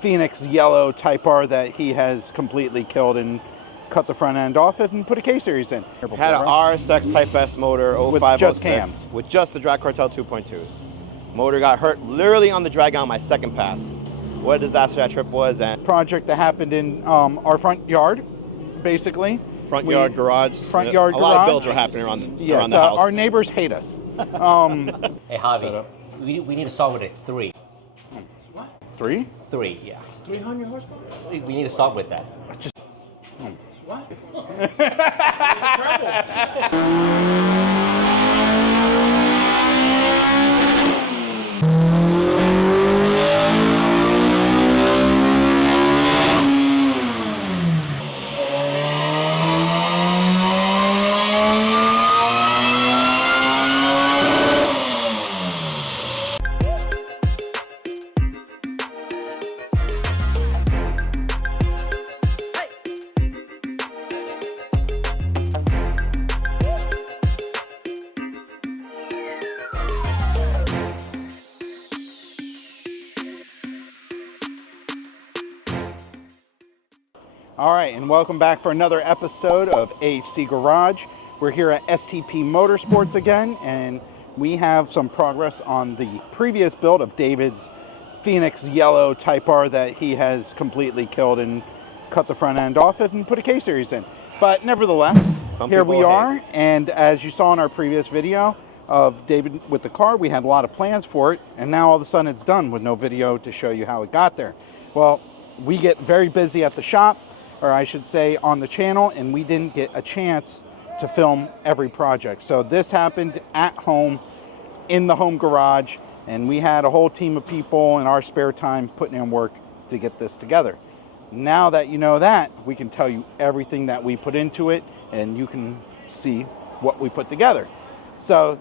Phoenix yellow Type-R that he has completely killed and cut the front end off and put a K-Series in. Had an RSX Type S motor, 0506, with just cams. With just the Drag Cartel 2.2s. Motor got hurt literally on the drag on my second pass. What a disaster that trip was. And project that happened in our front yard, basically. Front yard garage. Front yard garage. A lot of builds were happening around the house. Our neighbors hate us. Hey, Javi, we need to start with a 3. What? 3? 3, yeah. 300 horsepower? We need to start with that. Just. What? All right, and welcome back for another episode of AHC Garage. We're here at STP Motorsports again, and we have some progress on the previous build of David's Phoenix yellow Type-R that he has completely killed and cut the front end off and put a K-Series in. But nevertheless, here we are, and as you saw in our previous video of David with the car, we had a lot of plans for it, and now all of a sudden it's done with no video to show you how it got there. Well, we get very busy at the shop, or I should say on the channel, and we didn't get a chance to film every project. So this happened at home, in the home garage, and we had a whole team of people in our spare time putting in work to get this together. Now that you know that, we can tell you everything that we put into it, and you can see what we put together. So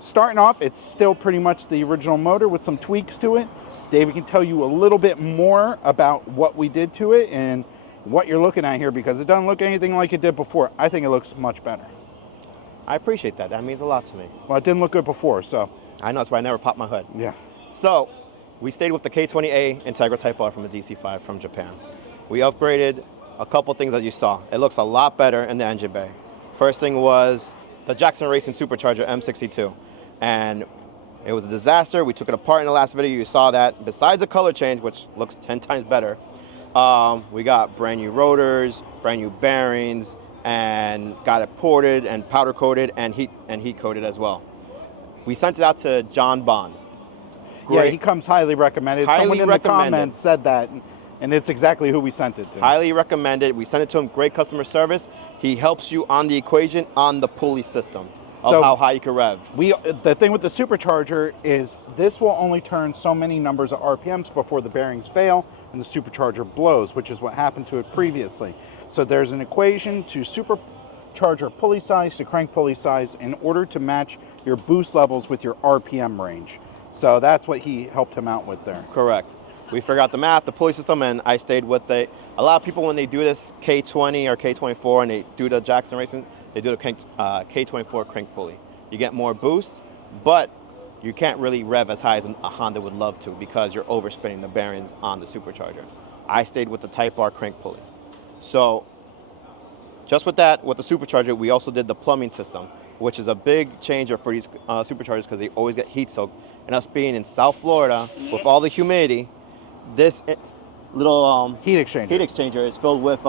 starting off, it's still pretty much the original motor with some tweaks to it. David can tell you a little bit more about what we did to it and what you're looking at here, because it doesn't look anything like it did before. I think it looks much better. I appreciate that. That means a lot to me. Well, it didn't look good before, so. I know, that's why I never popped my hood. Yeah. So, we stayed with the K20A Integra Type-R from the DC5 from Japan. We upgraded a couple things that you saw. It looks a lot better in the engine bay. First thing was the Jackson Racing Supercharger M62. And it was a disaster. We took it apart in the last video. You saw that. Besides the color change, which looks 10 times better, we got brand new rotors, brand new bearings, and got it ported and powder coated and heat coated as well. We sent it out to John Bond. Great. Yeah, he comes highly recommended. Someone in the comments said that, and it's exactly who we sent it to. Highly recommended. We sent it to him. Great customer service. He helps you on the equation on the pulley system of how high you can rev. The thing with the Supercharger is this will only turn so many numbers of RPMs before the bearings fail and the Supercharger blows, which is what happened to it previously. So there's an equation to Supercharger pulley size to crank pulley size in order to match your boost levels with your RPM range. So that's what he helped him out with there. Correct. We figured out the math, the pulley system, and I stayed with a lot of people when they do this K20 or K24 and they do the Jackson Racing, they do the K24 crank pulley. You get more boost, but you can't really rev as high as a Honda would love to because you're overspinning the bearings on the Supercharger. I stayed with the Type-R crank pulley. So just with that, with the Supercharger, we also did the plumbing system, which is a big changer for these Superchargers because they always get heat soaked. And us being in South Florida with all the humidity, this little heat exchanger is filled with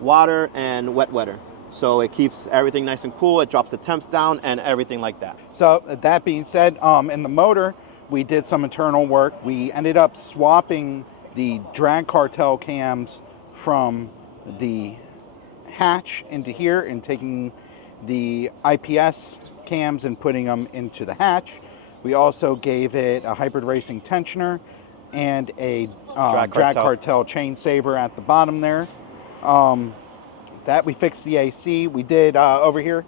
water and wet weather. So it keeps everything nice and cool, it drops the temps down and everything like that. So that being said, in the motor, we did some internal work. We ended up swapping the drag cartel cams from the hatch into here and taking the IPS cams and putting them into the hatch. We also gave it a hybrid racing tensioner and a drag cartel chain saver at the bottom there. That we fixed the AC. We did over here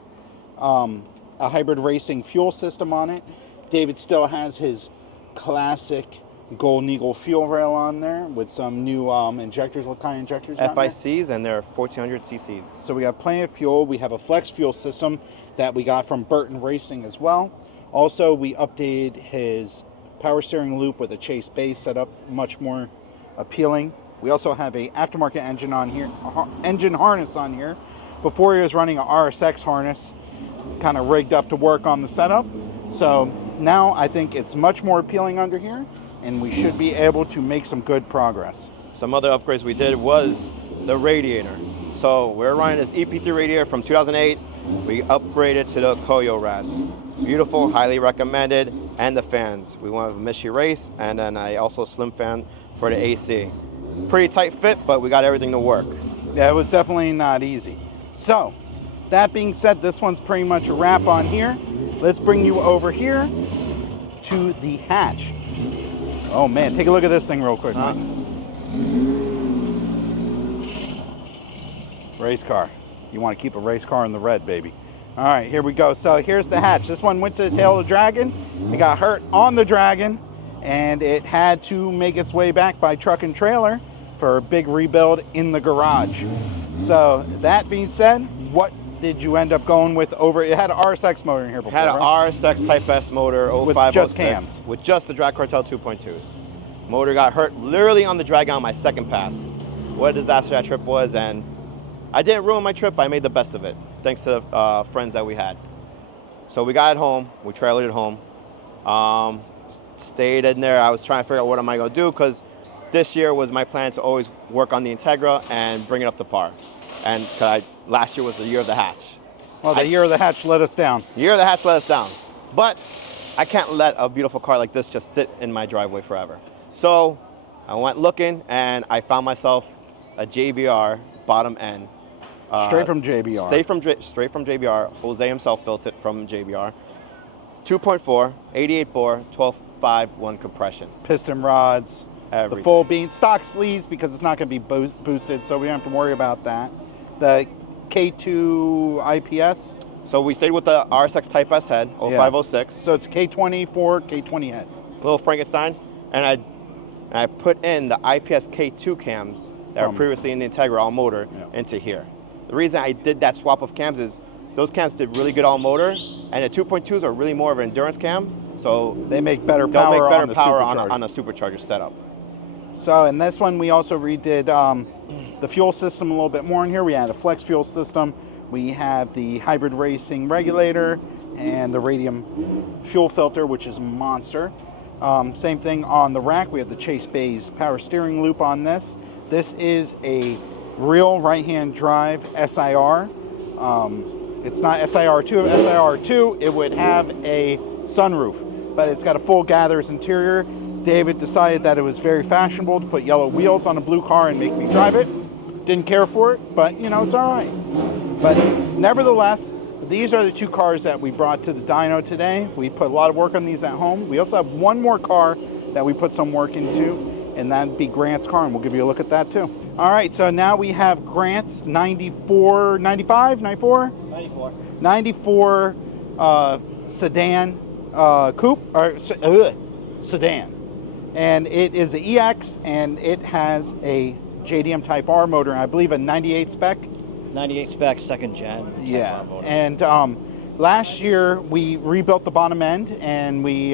a hybrid racing fuel system on it. David still has his classic Golden Eagle fuel rail on there with some new injectors. What kind of injectors? FICs, and they're 1400 cc's. So we got plenty of fuel. We have a flex fuel system that we got from Burton Racing as well. Also, we updated his power steering loop with a Chase base set up much more appealing. We also have a aftermarket engine on here, engine harness on here. Before he was running a RSX harness, kind of rigged up to work on the setup. So now I think it's much more appealing under here, and we should be able to make some good progress. Some other upgrades we did was the radiator. So we're running this EP3 radiator from 2008. We upgraded to the Koyo Rad. Beautiful, highly recommended, and the fans. We went with Michi Race, and then I also slim fan for the AC. Pretty tight fit, but we got everything to work. Yeah, it was definitely not easy. So, that being said, this one's pretty much a wrap on here. Let's bring you over here to the hatch. Oh man, take a look at this thing real quick, Mike. Race car. You want to keep a race car in the red, baby. All right, here we go. So here's the hatch. This one went to the tail of the Dragon. It got hurt on the Dragon, and it had to make its way back by truck and trailer for a big rebuild in the garage. So that being said, what did you end up going with over? It had an RSX motor in here before, Had an right? RSX Type S motor, 0506. With just cams. With just the Drag Cartel 2.2s. Motor got hurt literally on the Dragon on my second pass. What a disaster that trip was, and I didn't ruin my trip, I made the best of it, thanks to the friends that we had. So we got it home, we trailered it home, stayed in there. I was trying to figure out what am I gonna do, because this year was my plan to always work on the Integra and bring it up to par. And last year was the year of the hatch. Well, the year of the hatch let us down. The year of the hatch let us down. But I can't let a beautiful car like this just sit in my driveway forever. So I went looking, and I found myself a JBR bottom end. Straight from JBR. Straight from JBR. Jose himself built it from JBR. 2.4, 88 bore, 12.5, compression. Piston rods. Everything. The full bean. Stock sleeves because it's not going to be boosted, so we don't have to worry about that. The K2 IPS. So we stayed with the RSX Type S head, 0506. So it's K24, K20 head. Little Frankenstein. And I put in the IPS K2 cams that were previously in the Integra all motor into here. The reason I did that swap of cams is those cams did really good all motor, and the 2.2s are really more of an endurance cam, so they make better power on the supercharger. on a supercharger setup. So in this one, we also redid the fuel system a little bit more in here. We had a flex fuel system. We have the hybrid racing regulator and the radium fuel filter, which is a monster. Same thing on the rack. We have the Chase Bays power steering loop on this. This is a real right-hand drive SIR. It's not SIR2. If SIR2, it would have a sunroof, but it's got a full gathers interior. David decided that it was very fashionable to put yellow wheels on a blue car and make me drive it. Didn't care for it, but you know, it's all right. But nevertheless, these are the two cars that we brought to the dyno today. We put a lot of work on these at home. We also have one more car that we put some work into, and that'd be Grant's car, and we'll give you a look at that too. All right, so now we have Grant's 94 sedan coupe, or sedan. And it is an EX, and it has a JDM Type-R motor, and I believe a 98 spec. 98 spec, second gen. Yeah, motor. and last year we rebuilt the bottom end, and we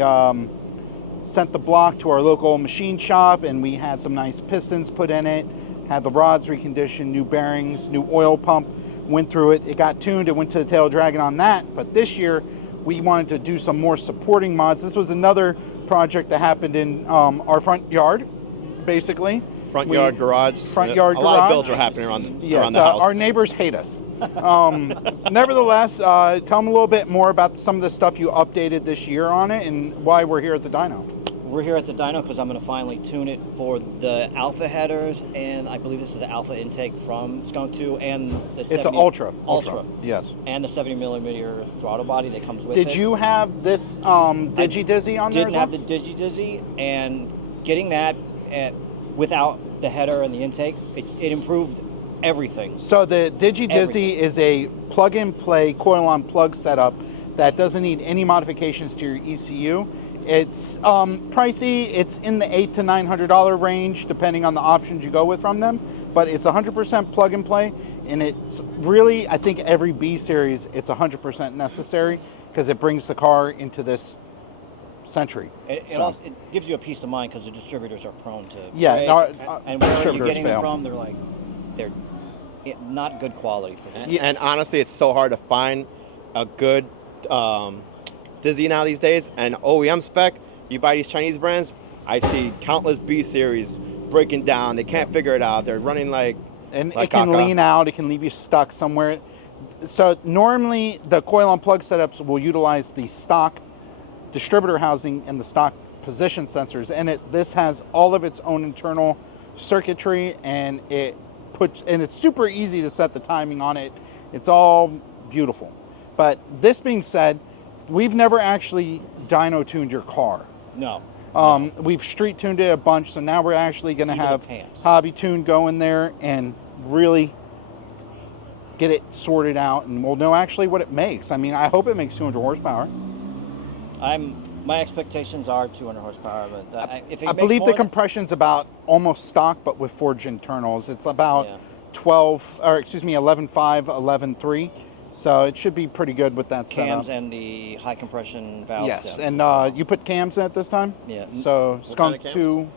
sent the block to our local machine shop, and we had some nice pistons put in it, had the rods reconditioned, new bearings, new oil pump, went through it. It got tuned, it went to the Tail Dragon on that, but this year we wanted to do some more supporting mods. This was another project that happened in our front yard, basically. Front yard garage. A lot of builds are happening around the house. Our neighbors hate us. Nevertheless, tell them a little bit more about some of the stuff you updated this year on it and why we're here at the dyno. We're here at the dyno because I'm going to finally tune it for the alpha headers, and I believe this is the alpha intake from Skunk 2 and the It's an Ultra. Yes. And the 70mm throttle body that comes with it. Did you have this Digi-Dizzy on there as well? Didn't have the Digi-Dizzy, and getting that without the header and the intake, it improved everything. So the Digi-Dizzy is a plug-and-play coil-on-plug setup that doesn't need any modifications to your ECU. It's pricey. It's in the $800 to $900 range, depending on the options you go with from them. But it's 100% plug-and-play, and it's really, I think every B series, it's 100% necessary because it brings the car into this century. It gives you a peace of mind because the distributors are prone to Yeah, break, no, and where are you distributors getting them fail. from? They're not good quality. So And honestly, it's so hard to find a good Dizzy now these days. And OEM spec, you buy these Chinese brands, I see countless B series breaking down. They can't figure it out. They're running like And like it can caca. lean out. It can leave you stuck somewhere. So normally the coil on plug setups will utilize the stock distributor housing and the stock position sensors. And this has all of its own internal circuitry, and it's super easy to set the timing on it. It's all beautiful. But this being said, we've never actually dyno tuned your car. no. We've street tuned it a bunch, so now we're actually going to Seat of have the pants. hobby tune go in there and really get it sorted out, and we'll know actually what it makes. I mean, I hope it makes 200 horsepower. My expectations are 200 horsepower, but if it I makes believe more the than- compression's about almost stock, but with forged internals. It's about Yeah. 11.5, 11.3. So it should be pretty good with that cams setup. and the high compression valve Yes, stems and as well. you put cams in it this time? Yeah. So kind Skunk of cams? 2.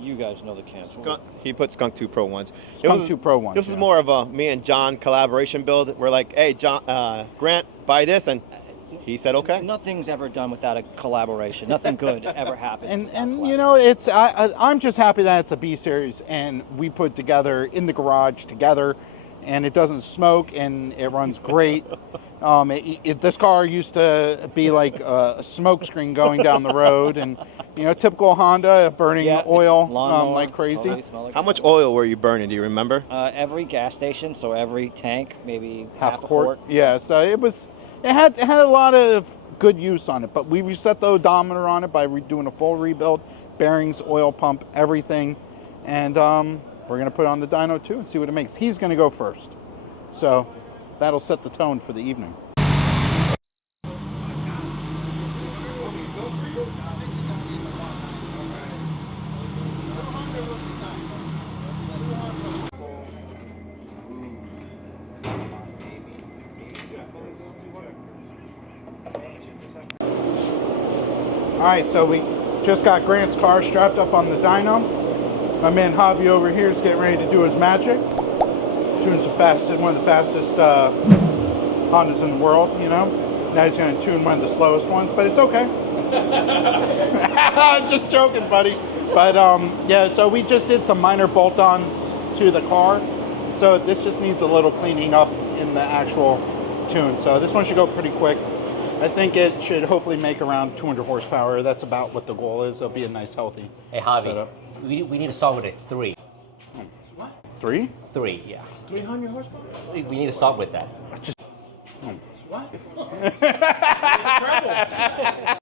You guys know the cams. He put Skunk 2 Pro ones. Skunk 2 Pro ones, This is yeah. more of a me and John collaboration build. We're like, hey, John, Grant, buy this, and he said okay. Nothing's ever done without a collaboration. Nothing good ever happens. And without you know, it's I'm just happy that it's a B series and we put together in the garage together, and it doesn't smoke and it runs great. This car used to be like a smoke screen going down the road, and you know, typical Honda burning oil lawnmower, like crazy. totally smell like How much oil were you burning? Do you remember? every gas station, so every tank, maybe Half half a quart. quart. Yeah, so it had a lot of good use on it, but we reset the odometer on it by doing a full rebuild, bearings, oil pump, everything, and we're gonna put it on the dyno too and see what it makes. He's gonna go first, so that'll set the tone for the evening. All right, so we just got Grant's car strapped up on the dyno. My man Javi over here is getting ready to do his magic. Tunes one of the fastest Hondas in the world, you know. Now he's going to tune one of the slowest ones, but it's okay. I'm just joking, buddy. But yeah, so we just did some minor bolt-ons to the car. So this just needs a little cleaning up in the actual tune. So this one should go pretty quick. I think it should hopefully make around 200 horsepower. That's about what the goal is. It'll be a nice, healthy Hey, Javi, setup. we need to start with a 3. What? 3? 3, yeah. 300 horsepower? We need to start with that. Just What? It's trouble.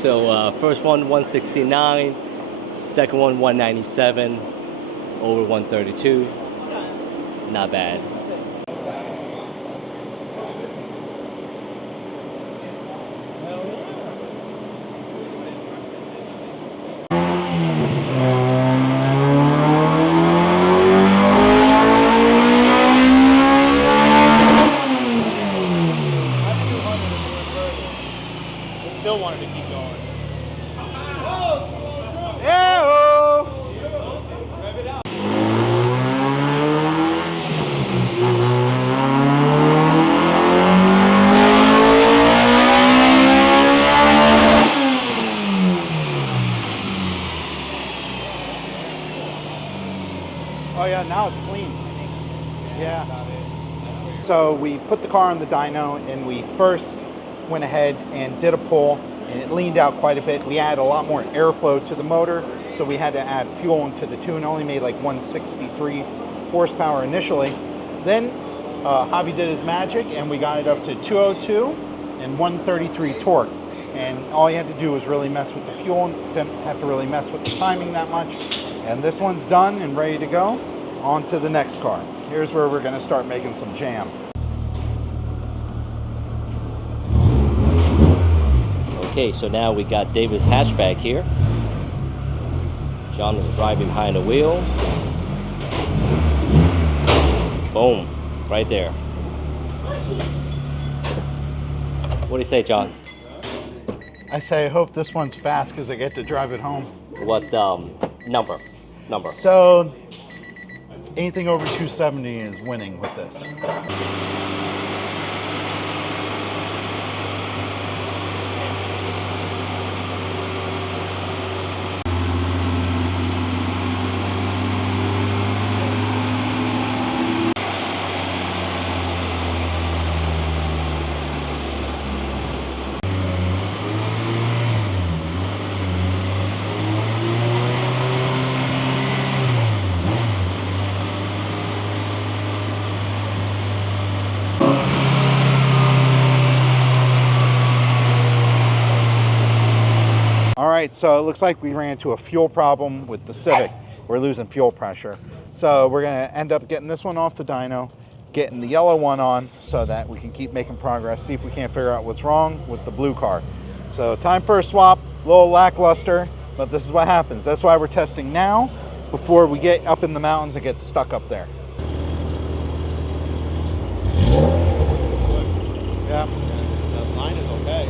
So first one, 169. Second one, 197 over 132. Not bad. Still wanted to keep going. Oh yeah, now it's clean. Yeah. So we put the car on the dyno and we first went ahead and did a pull, and it leaned out quite a bit. We added a lot more airflow to the motor, so we had to add fuel into the tune. It only made like 163 horsepower initially. Then Javi did his magic and we got it up to 202 and 133 torque. And all you had to do was really mess with the fuel, and didn't have to really mess with the timing that much. And this one's done and ready to go. On to the next car. Here's where we're going to start making some jam. Okay, so now we got David's hatchback here. John is driving behind the wheel. Boom, right there. What do you say, John? I say I hope this one's fast because I get to drive it home. What number? So anything over 270 is winning with this. All right, so it looks like we ran into a fuel problem with the Civic. We're losing fuel pressure. So we're gonna end up getting this one off the dyno, getting the yellow one on so that we can keep making progress, see if we can't figure out what's wrong with the blue car. So time for a swap, a little lackluster, but this is what happens. That's why we're testing now before we get up in the mountains and get stuck up there. Yeah. The line is okay.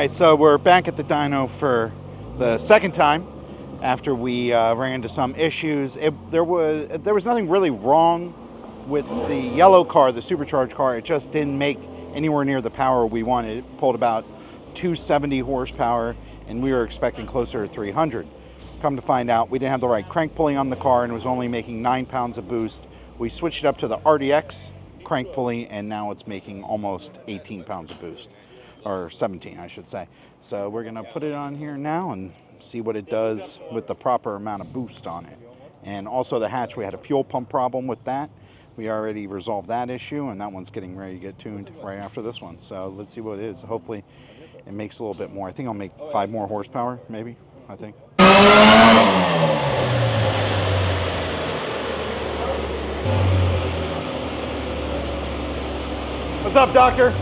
right, so we're back at the dyno for the second time after we ran into some issues. There was nothing really wrong with the yellow car, the supercharged car. It just didn't make anywhere near the power we wanted. It pulled about 270 horsepower, and we were expecting closer to 300. Come to find out, we didn't have the right crank pulley on the car and was only making 9 pounds of boost. We switched it up to the RDX crank pulley, and now it's making almost 18 pounds of boost, or 17, I should say. So we're gonna put it on here now and see what it does with the proper amount of boost on it. And also the hatch, we had a fuel pump problem with that. We already resolved that issue, and that one's getting ready to get tuned right after this one. So let's see what it is. Hopefully it makes a little bit more. I think I'll make 5 more horsepower, maybe, I think. What's up, doctor?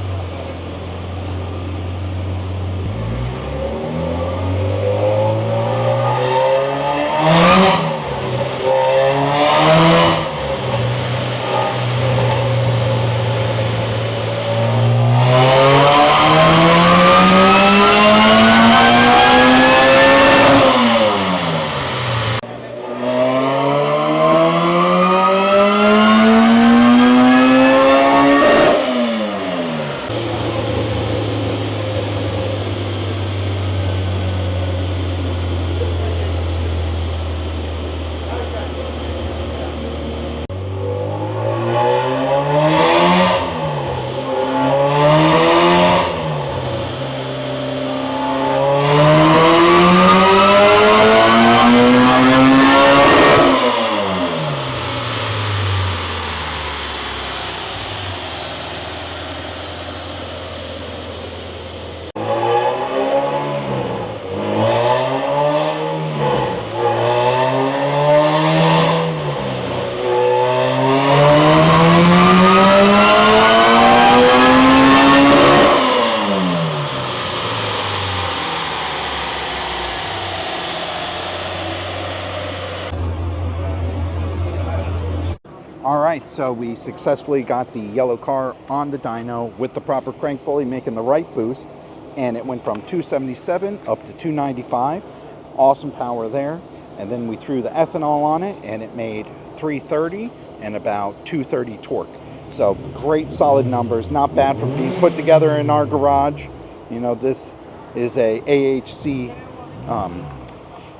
All right, so we successfully got the yellow car on the dyno with the proper crank pulley, making the right boost, and it went from 277 up to 295. Awesome power there. And then we threw the ethanol on it, and it made 330 and about 230 torque. So great solid numbers, not bad for being put together in our garage. You know, this is a AHC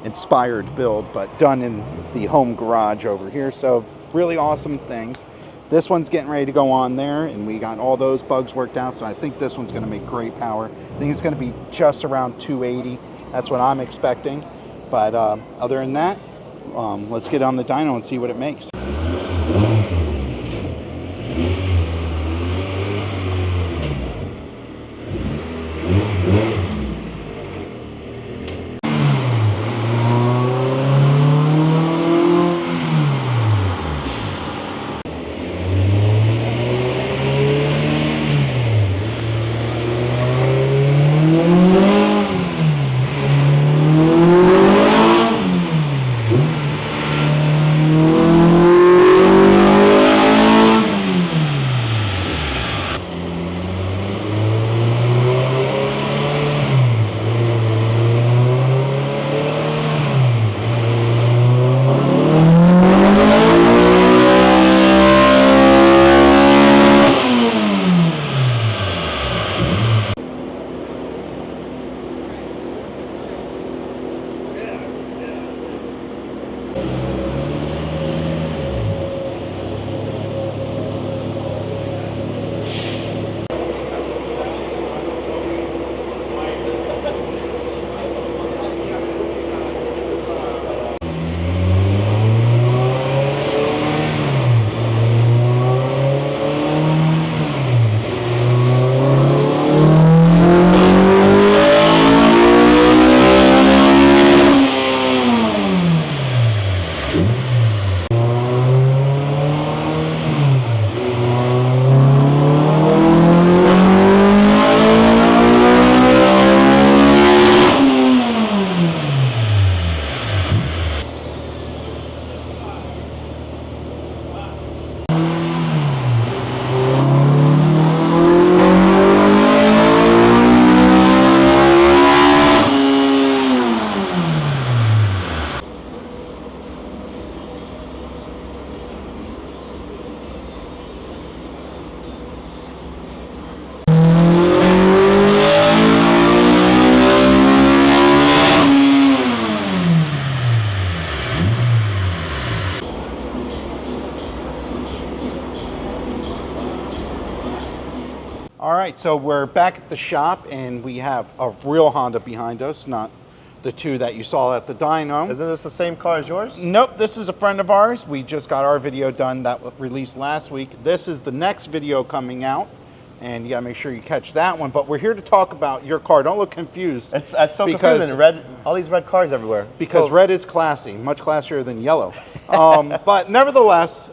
inspired build, but done in the home garage over here. So really awesome things. This one's getting ready to go on there, and we got all those bugs worked out, so I think this one's going to make great power. I think it's going to be just around 280. That's what I'm expecting. But other than that, let's get on the dyno and see what it makes. All right, so we're back at the shop, and we have a real Honda behind us, not the two that you saw at the dyno. Isn't this the same car as yours? Nope, this is a friend of ours. We just got our video done that was released last week. This is the next video coming out, and you gotta make sure you catch that one. But we're here to talk about your car. Don't look confused. It's so confusing. Red, all these red cars everywhere. Because red is classy, much classier than yellow. But nevertheless,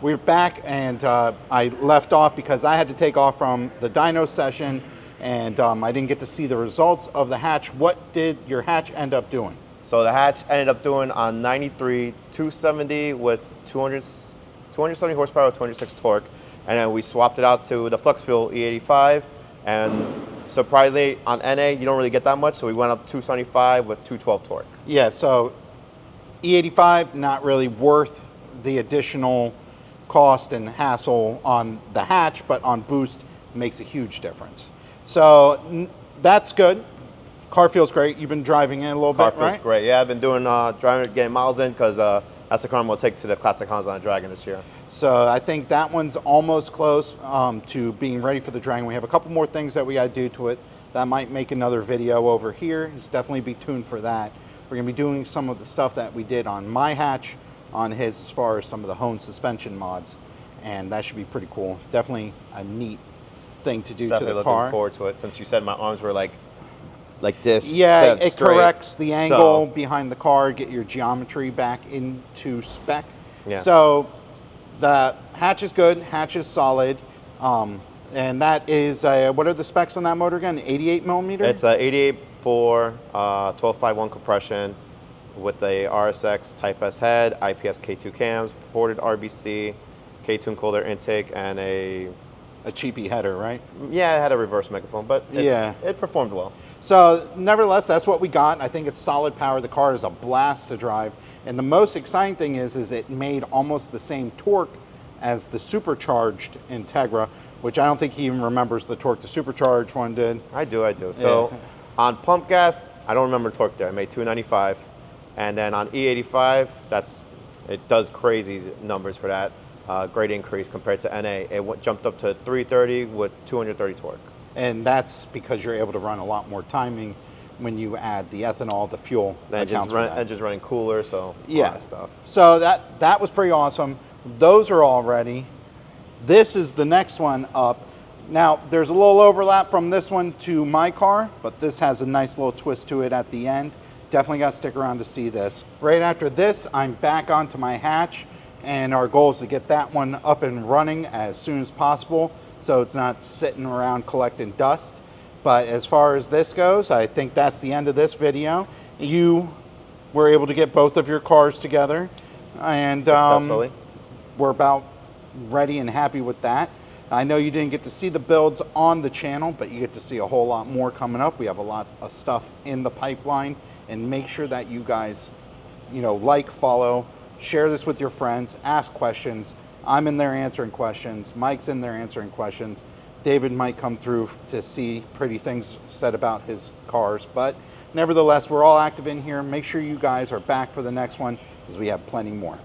we're back, and I left off because I had to take off from the dyno session, and I didn't get to see the results of the hatch. What did your hatch end up doing? So the hatch ended up doing on 93, 270 with 270 horsepower with 206 torque, and then we swapped it out to the flex fuel E85, and surprisingly on NA you don't really get that much, so we went up 275 with 212 torque. Yeah, so E85 not really worth the additional cost and hassle on the hatch, but on boost makes a huge difference. So that's good. Car feels great. You've been driving it a little bit, right? Car feels great. Yeah, I've been doing driving it, getting miles in, because that's the car I'm going to take to the Classic Honda Dragon this year. So I think that one's almost close to being ready for the Dragon. We have a couple more things that we got to do to it. That might make another video over here. Just definitely be tuned for that. We're going to be doing some of the stuff that we did on my hatch, on his, as far as some of the hone suspension mods, and that should be pretty cool. Definitely a neat thing to do Definitely to the looking car. forward to it, since you said my arms were like this. Yeah, it straight. corrects the angle behind the car, get your geometry back into spec. Yeah. So the hatch is good, hatch is solid, and that is, what are the specs on that motor again, 88 millimeter? It's a 88 bore, 1251 compression with a RSX Type S head, IPS K2 cams, ported RBC, K2 cooler intake, and a cheapy header, right? Yeah, it had a reverse megaphone, but it performed well. So nevertheless, that's what we got. I think it's solid power. The car is a blast to drive. And the most exciting thing is it made almost the same torque as the Supercharged Integra, which I don't think he even remembers the torque the Supercharged one did. I do. So on pump gas, I don't remember torque there. I made 295. And then on E85, it does crazy numbers for that. Great increase compared to NA. It jumped up to 330 with 230 torque. And that's because you're able to run a lot more timing when you add the ethanol, the fuel. The engine's running cooler, so all that stuff. So that was pretty awesome. Those are all ready. This is the next one up. Now, there's a little overlap from this one to my car, but this has a nice little twist to it at the end. Definitely got to stick around to see this. Right after this, I'm back onto my hatch, and our goal is to get that one up and running as soon as possible so it's not sitting around collecting dust. But as far as this goes, I think that's the end of this video. You were able to get both of your cars together, and successfully. We're about ready and happy with that. I know you didn't get to see the builds on the channel, but you get to see a whole lot more coming up. We have a lot of stuff in the pipeline, and make sure that you guys, like, follow, share this with your friends, ask questions. I'm in there answering questions. Mike's in there answering questions. David might come through to see pretty things said about his cars, but nevertheless, we're all active in here. Make sure you guys are back for the next one, because we have plenty more.